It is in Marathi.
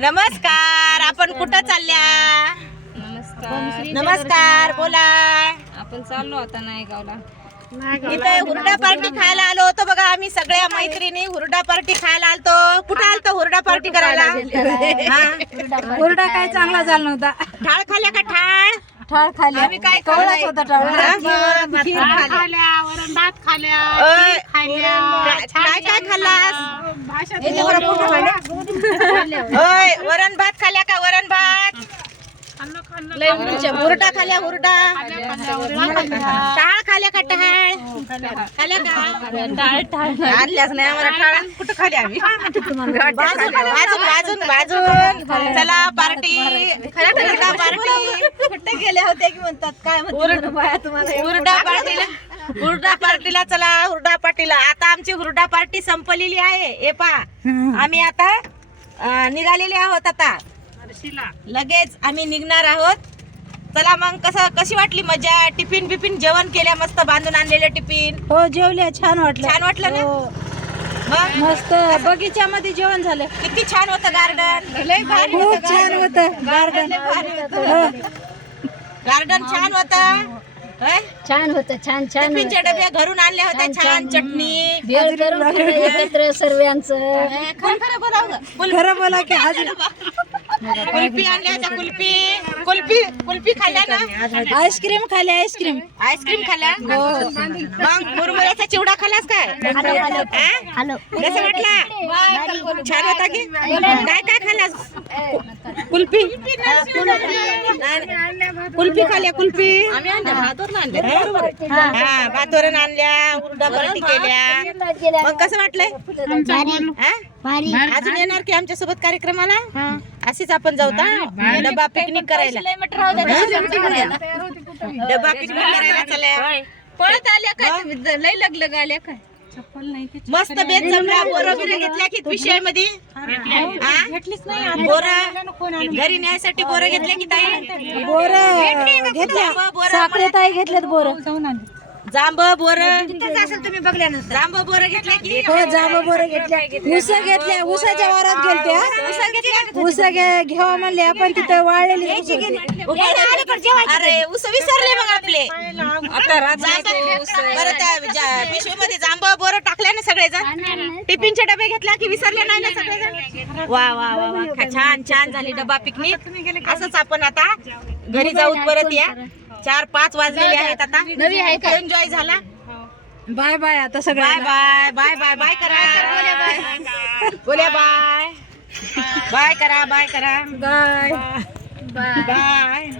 नमस्कार आपण कुठं चालल्या? नमस्कार नमस्कार बोला. आपण चाललो आता नायगावला. इथे हुरडा पार्टी खायला आलो होतो बघा आम्ही सगळ्या मैत्रिणी हुरडा पार्टी खायला आलतो. कुठं आलतो हुरडा पार्टी करायला? हा? हुरडा काय चांगला झाला नव्हता. ठाळ खाल्या का ठाळ? ठाळ खाली आम्ही काय कवळाच होता ठाळ. खीर खाली. ओय, काय काय काय खाल्लास? होय वरण भात खाल्या का वरण भात? हुरडा खाल्या हुरडा. टाळ खाल्या का टाळ खाल्या का? आणल्याच नाही आम्हाला टाळ कुठं खाली. आम्ही बाजून बाजून चला पार्टी. हुरडा पार्टी. कुठे गेले होते की म्हणतात? काय हुरडा पार्टीला हुरडा पार्टीला चला हुरडा पार्टीला. आता आमची हुरडा पार्टी संपलेली आहे. हे पा आम्ही आता निघालेले आहोत आता. लगेच आम्ही निघणार आहोत. चला मग कसं कशी वाटली मजा? टिफिन बिफिन जेवण केल्या मस्त बांधून आणलेले टिफिन? हो जेवले छान वाटलं. छान वाटलं ना? हो. मग? मस्त बगीच्यामध्ये जेवण झालं. किती छान होतं गार्डन लय भारी खूप छान होतं गार्डन गार्डन छान होतं? छान होतं छान छान टिफिनच्या डब्या घरून आणल्या होत्या छान चटणी भेळ करून खाल्लं एकत्र सर्वांचं. खरं खरं बोलाव गं. कुल- खरं बोला की आज कुल्फी आणल्या होत्या कुल्फी. कुल्फी कुल्फी खाल्ल्या ना? आईस्क्रीम खाली आईस्क्रीम. आईस्क्रीम खाल्ल्या? मग मुरमुऱ्याचा चिवडा खाल्लास काय? हा? हॅलो. कसं वाटला? छान होता की? काय कुल्फी. कुल्फी खाल्ल्या कुल्फी. हा भातवरण आणल्या उरडा पार्टी केल्या. मग कसं वाटलंय? हा? अजून येणार की आमच्यासोबत कार्यक्रमाला असेच आपण जाऊ का डबा पिकनिक करायला. डबा पिकनिक करायला चला पळत आल्या काय लय लगलग आल्या काय? मस्त बेत जमला बोरं बिरं घेतल्या की विषयमध्ये घेतलीच नाही बोरं घरी न्यायसाठी बोरं घेतल्या की ताई? बोर घेतल्या साखरे ताई घेतल्यात बोर. जांब बोर. असेल तुम्ही बघल्यानंतर. जांब बोरं घेतल्या की? हो जांब बोर घेतल्या. ऊस घेतल्या ऊसाच्या वारात गेलत्या. उसा घ्यावा म्हणले आपण तिथं वाळलेली. अरे उस विसरले मग आपले. बरं त्या ज्या पिशवीमध्ये जांब बोरं टाकल्या ना सगळेजण टिफिनचे डबे घेतल्या की विसरले नाही ना सगळेजण? वा वा वा वा. छान छान झाली डबा पिकनिक. असंच आपण आता घरी जाऊ परत या. चार पाच वाजलेले आहेत आता. एन्जॉय झाला. बाय बाय आता बाय सगळ्या बाय बाय बाय बाय करा बोल्या बाय. बाय. करा बाय करा. बाय. बाय.